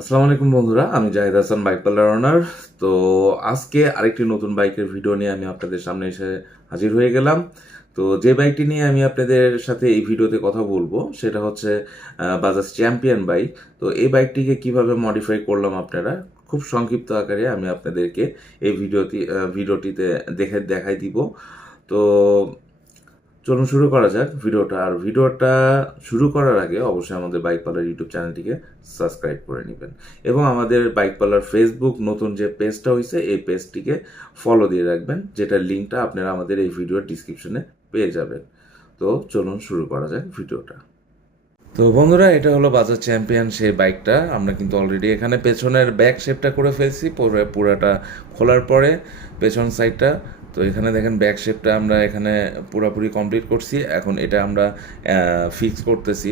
আসসালামু আলাইকুম বন্ধুরা, আমি Zahid Hasan bike parlour owner. তো আজকে আরেকটি নতুন বাইকের ভিডিও নিয়ে আমি আপনাদের সামনে এসে হাজির হয়ে গেলাম। তো যে বাইকটি নিয়ে আমি আপনাদের সাথে এই ভিডিওতে কথা বলব, সেটা হচ্ছে বাজাজ চ্যাম্পিয়ন বাইক তো এই বাইকটিকে কীভাবে মডিফাই করলাম আপনারা, খুব সংক্ষিপ্ত আকারে আমি আপনাদেরকে এই ভিডিওটি ভিডিওটিতে দেখে, দেখাই দিব। তো চলুন শুরু করা যাক ভিডিওটা। আর ভিডিওটা শুরু করার আগে অবশ্যই আমাদের বাইক পার্লার ইউটিউব চ্যানেলটিকে সাবস্ক্রাইব করে নেবেন। এবং আমাদের বাইক পার্লার ফেসবুক নতুন যে পেজটা হয়েছে এই পেজটিকে ফলো দিয়ে রাখবেন, যেটার লিঙ্কটা আপনারা আমাদের এই ভিডিওর ডিসক্রিপশনে পেয়ে যাবেন। তো চলুন শুরু করা যাক ভিডিওটা। তো বন্ধুরা, এটা হলো বাজার চ্যাম্পিয়ন সেই বাইকটা আমরা কিন্তু অলরেডি এখানে পেছনের ব্যাক শেপটা করে ফেলছি, পরে পুরাটা খোলার পরে পেছন সাইডটা তো এখানে দেখেন ব্যাক শেপটা আমরা এখানে পুরোপুরি কমপ্লিট করছি। এখন এটা আমরা ফিক্স করতেছি।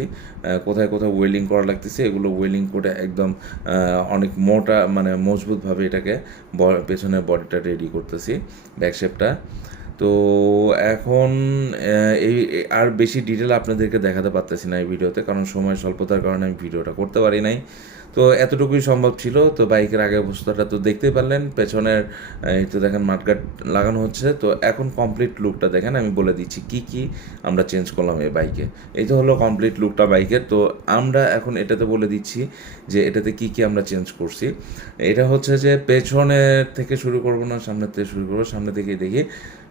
কোথায় কোথায় ওয়েল্ডিং করা লাগতেছে, এগুলো ওয়েল্ডিং করে একদম অনেক মোটা মানে মজবুতভাবে এটাকে পেছনের বডিটা রেডি করতেছি ব্যাক শেপটা তো এখন এই আর বেশি ডিটেল আপনাদেরকে দেখাতে পারতেছি না এই ভিডিওতে, কারণ সময় স্বল্পতার কারণে আমি ভিডিওটা করতে পারি নাই। তো এতটুকুই সম্ভব ছিল, তো বাইকের আগে অবস্থাটা তো দেখতেই পারলেন, পেছনের এই তো দেখেন মাঠগাট লাগানো হচ্ছে, তো এখন কমপ্লিট লুকটা দেখেন, আমি বলে দিচ্ছি কি কি আমরা চেঞ্জ করলাম এই বাইকে এই তো হলো কমপ্লিট লুকটা বাইকের তো আমরা এখন এটাতে বলে দিচ্ছি যে এটাতে কি কি আমরা চেঞ্জ করছি। এটা হচ্ছে যে পেছনের থেকে শুরু করব না, সামনের থেকে শুরু করব, সামনে থেকেই দেখি।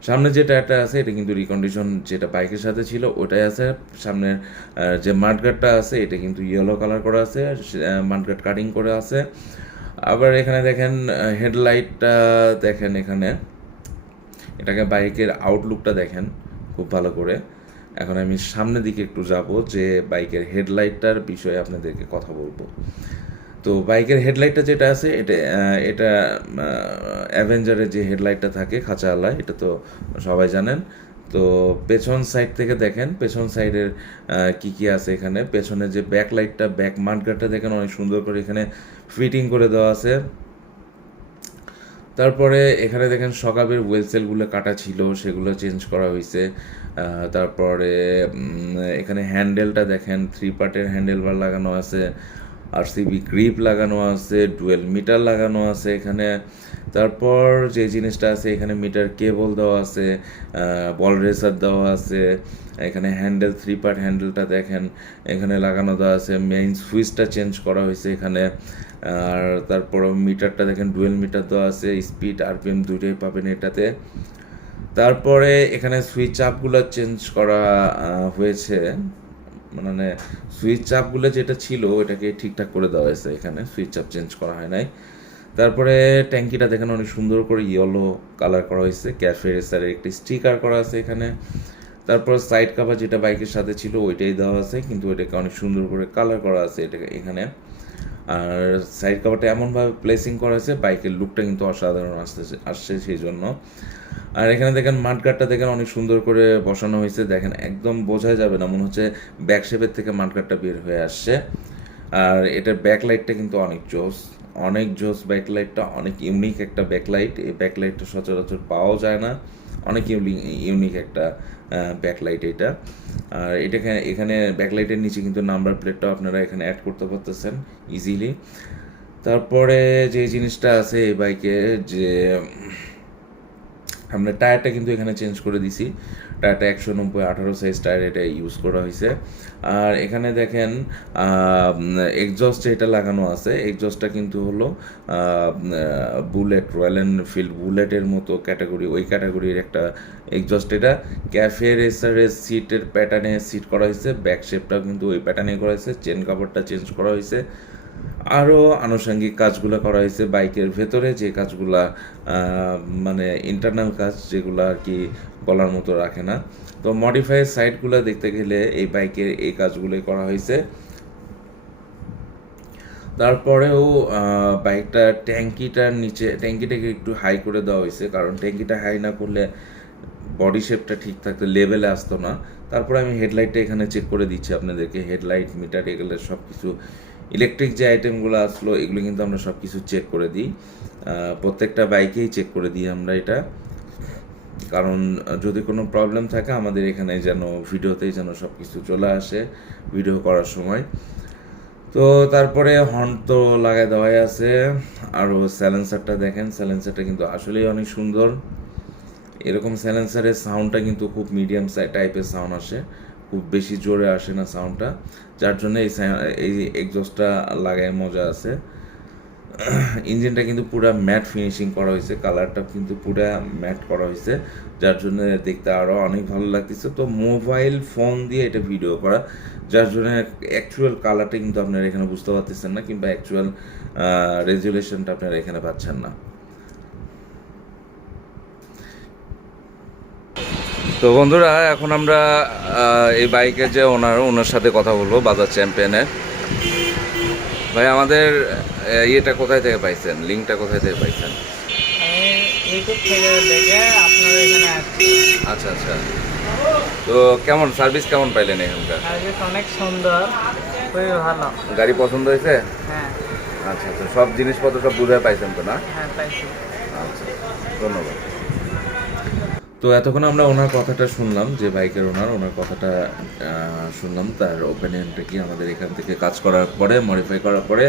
সামনে যে টায়ারটা আছে, এটা কিন্তু রিকন্ডিশন যেটা বাইকের সাথে ছিল, ওটাই আছে। সামনের যে মাঠগাটটা আছে, এটা কিন্তু ইয়েলো কালার করা আছে মাঠগাট কাটিং করে আছে। আবার এখানে দেখেন হেডলাইটটা দেখেন এখানে। এটাকে বাইকের আউটলুকটা দেখেন, খুব ভালো করে। এখন আমি সামনের দিকে একটু যাব, যে বাইকের হেডলাইটটার বিষয়ে আপনাদেরকে কথা বলব। তো বাইকের হেডলাইটটা যেটা আছে, এটা এটা অ্যাভেঞ্জারের যে হেডলাইটটা থাকে খাঁচাওয়ালা এটা তো সবাই জানেন। তো পেছন সাইড থেকে দেখেন, পেছন সাইডের কি কি আছে এখানে? পেছনে যে ব্যাক লাইটটা ব্যাক মাঠগাটটা দেখেন অনেক সুন্দর করে এখানে ফিটিং করে দেওয়া আছে। তারপরে এখানে দেখেন সকাবের ওয়েল সেলগুলো কাটা ছিল, সেগুলো চেঞ্জ করা হয়েছে তারপরে এখানে হ্যান্ডেলটা দেখেন থ্রি পার্টের হ্যান্ডেল বার লাগানো আছে। আর সিবি গ্রিপ লাগানো আছে, ডুয়েল মিটার লাগানো আছে এখানে। তারপর যে জিনিসটা আছে, এখানে মিটার কেবল দেওয়া আছে বল রেসার দেওয়া আছে, এখানে হ্যান্ডেল, থ্রি পার্ট হ্যান্ডেলটা দেখেন, এখানে লাগানো দেওয়া আছে, মেইন সুইচটা চেঞ্জ করা হয়েছে এখানে। আর তারপর মিটারটা দেখেন, ডুয়েল মিটার দেওয়া আছে, স্পিড আরপিএম দুটোই পাবেন এটাতে। তারপরে এখানে সুইচ আপগুলো চেঞ্জ করা হয়েছে। মানে সুইচ চাপগুলো যেটা ছিল ওটাকে ঠিকঠাক করে দেওয়া হয়েছে এখানে। সুইচ চাপ চেঞ্জ করা হয় নাই। তারপরে ট্যাঙ্কিটা দেখেন অনেক সুন্দর করে ইয়েলো কালার করা হয়েছে। ক্যাফে রেসারের একটি স্টিকার করা আছে এখানে। তারপর সাইড কাভার যেটা বাইকের সাথে ছিল, ওইটাই দেওয়া আছে। কিন্তু এটাকে অনেক সুন্দর করে কালার করা আছে এটাকে এখানে। আর সাইড কাভারটা এমনভাবে প্লেসিং করা হয়েছে বাইকের লুকটা কিন্তু অসাধারণ আসতেছে, আসছে সেই জন্য। আর এখানে দেখেন মাঠগাটটা দেখেন অনেক সুন্দর করে বসানো হয়েছে, দেখেন একদম বোঝা যাবে না, মনে হচ্ছে ব্যাক শেপের থেকে মাঠগাটটা বের হয়ে আসছে। আর এটার ব্যাকলাইটটা কিন্তু অনেক জোস অনেক জোস ব্যাকলাইটটা অনেক ইউনিক একটা ব্যাকলাইট এই ব্যাকলাইটটা সচরাচর পাওয়াও যায় না, অনেক ইউনিক ইউনিক একটা ব্যাকলাইট এটা। আর এটা এখানে ব্যাকলাইটের নিচে কিন্তু নাম্বার প্লেটটা আপনারা এখানে অ্যাড করতে পারতেছেন ইজিলি তারপরে যে জিনিসটা আছে এই বাইকে যে, আমরা টায়ারটা কিন্তু এখানে চেঞ্জ করে দিছি। টায়ারটা একশো নব্বই আঠারো সাইজ টায়ার এটা ইউজ করা হয়েছে আর এখানে দেখেন এক্সজস্ট যেটা লাগানো আছে এক্সজস্টটা কিন্তু হলো বুলেট রয়্যাল এনফিল্ড বুলেটের মতো ক্যাটাগরি ওই ক্যাটাগরির একটা এক্সজস্ট এটা। ক্যাফে রেসারের সিটের প্যাটার্নে সিট করা হয়েছে ব্যাক শেপটাও কিন্তু ওই প্যাটার্নে করা হয়েছে চেন কাভারটা চেঞ্জ করা হয়েছে আরও আনুষঙ্গিক কাজগুলো করা হয়েছে বাইকের ভেতরে, যে কাজগুলা মানে ইন্টারনাল কাজ যেগুলো আর কি বলার মতো রাখে না। তো মডিফাই সাইটগুলো দেখতে গেলে এই বাইকের এই কাজগুলোই করা হয়েছে। তারপরেও বাইকটা ট্যাঙ্কিটার নিচে, ট্যাঙ্কিটাকে একটু হাই করে দেওয়া হয়েছে, কারণ ট্যাঙ্কিটা হাই না করলে বডি শেপটা ঠিক থাকতো লেভেলে আসতো না। তারপরে আমি হেডলাইটটা এখানে চেক করে দিচ্ছি আপনাদেরকে। হেডলাইট মিটার এগুলো সব কিছু ইলেকট্রিক যে আইটেমগুলো আসলো, এগুলো কিন্তু আমরা সব কিছু চেক করে দিই। প্রত্যেকটা বাইকেই চেক করে দিই আমরা এটা। কারণ যদি কোনো প্রবলেম থাকে, আমাদের এখানে যেন ভিডিওতেই যেন সব কিছু চলে আসে ভিডিও করার সময়। তো তারপরে হর্ন তো লাগাই দেওয়াই আছে। আরও স্যালেন্সারটা দেখেন। স্যালেন্সারটা কিন্তু আসলেই অনেক সুন্দর। এরকম স্যালেন্সারের সাউন্ডটা কিন্তু খুব মিডিয়াম টাইপের সাউন্ড আসে। খুব বেশি জোরে আসে না সাউন্ডটা যার জন্য এই এই এক্সস্টটা লাগায় মজা আছে। ইঞ্জিনটা কিন্তু পুরো ম্যাট ফিনিশিং করা হয়েছে। কালারটা কিন্তু পুরো ম্যাট করা হয়েছে। যার জন্য দেখতে আরও অনেক ভালো লাগতেছে। তো মোবাইল ফোন দিয়ে এটা ভিডিও করা। যার জন্য অ্যাকচুয়াল কালারটা কিন্তু আপনারা এখানে বুঝতে পারতেছেন না কিংবা অ্যাকচুয়াল রেজুলেশনটা আপনারা এখানে পাচ্ছেন না। তো বন্ধুরা এখন আমরা এই বাইকের যে ওনার ওনার সাথে কথা বলব বাজার চ্যাম্পিয়নের। ভাই আমাদের ইয়েটা কোথায় থেকে পাইছেন? লিঙ্কটা কোথায় থেকে পাইছেন? আচ্ছা আচ্ছা। তো কেমন সার্ভিস কেমন পাইলেন এখানকার? অনেক সুন্দর খুবই ভালো। গাড়ি পছন্দ হয়েছে? হ্যাঁ। আচ্ছা আচ্ছা। সব জিনিসপত্র সব বুঝে পাইছেন তো না? হ্যাঁ পাইছি। আচ্ছা ধন্যবাদ। তো এতক্ষণ আমরা ওনার কথাটা শুনলাম, যে বাইকের ওনার ওনার কথাটা শুনলাম, তার ওপিনিয়নটা কি আমাদের এখান থেকে কাজ করার পরে মডিফাই করার পরে।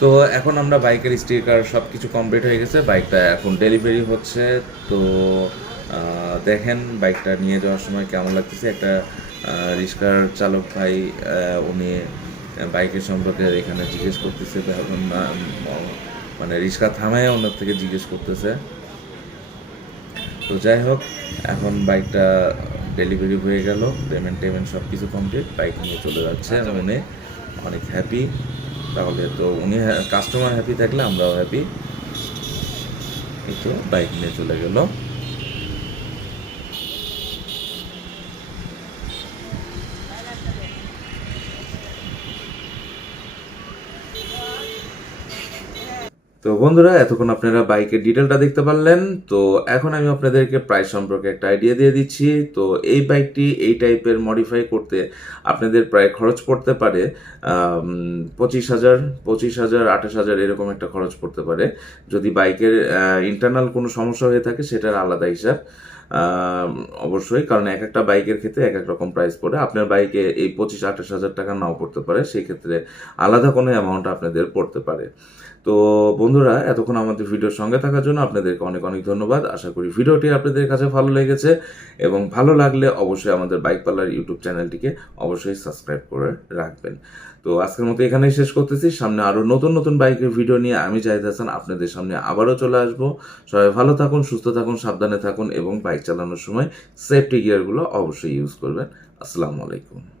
তো এখন আমরা বাইকের স্টিকার সব কিছু কমপ্লিট হয়ে গেছে, বাইকটা এখন ডেলিভারি হচ্ছে। তো দেখেন বাইকটা নিয়ে যাওয়ার সময় কেমন লাগতেছে? একটা রিক্সার চালক ভাই উনি বাইকের সম্পর্কে এখানে জিজ্ঞেস করতেছে মানে রিক্সা থামায় ওনার থেকে জিজ্ঞেস করতেছে। তো যাই হোক এখন বাইকটা ডেলিভারি হয়ে গেল। পেমেন্ট টেমেন্ট সব কিছু কমপ্লিট বাইক নিয়ে চলে যাচ্ছে উনি অনেক হ্যাপি তাহলে তো উনি কাস্টমার হ্যাপি থাকলে আমরাও হ্যাপি এই তো বাইক নিয়ে চলে গেল। তো বন্ধুরা, এতক্ষণ আপনারা বাইকের ডিটেলটা দেখতে পারলেন। তো এখন আমি আপনাদেরকে প্রাইস সম্পর্কে একটা আইডিয়া দিয়ে দিচ্ছি। তো এই বাইকটি এই টাইপের মডিফাই করতে আপনাদের প্রায় খরচ পড়তে পারে পঁচিশ হাজার পঁচিশ হাজার, আঠাশ হাজার এরকম একটা খরচ পড়তে পারে। যদি বাইকের ইন্টারনাল কোনো সমস্যা হয়ে থাকে, সেটার আলাদা হিসাব। অবশ্যই, কারণ এক একটা বাইকের ক্ষেত্রে এক এক রকম প্রাইস পড়ে। আপনার বাইকে এই পঁচিশ, আঠাশ হাজার টাকা নাও পড়তে পারে সেই ক্ষেত্রে আলাদা কোনো অ্যামাউন্ট আপনাদের পড়তে পারে। তো বন্ধুরা, এতক্ষণ আমাদের ভিডিওর সঙ্গে থাকার জন্য আপনাদেরকে অনেক অনেক ধন্যবাদ। আশা করি ভিডিওটি আপনাদের কাছে ভালো লেগেছে এবং ভালো লাগলে অবশ্যই আমাদের বাইক পার্লার ইউটিউব চ্যানেলটিকে অবশ্যই সাবস্ক্রাইব করে রাখবেন। তো আজকের মতো এখানেই শেষ করতেছি। সামনে আরও নতুন নতুন বাইকের ভিডিও নিয়ে আমি হাসান আপনাদের সামনে আবারও চলে আসব। সবাই ভালো থাকুন, সুস্থ থাকুন, সাবধানে থাকুন এবং বাইক চালানোর সময় সেফটি গিয়ারগুলো অবশ্যই ইউজ করবেন। আসসালামু আলাইকুম।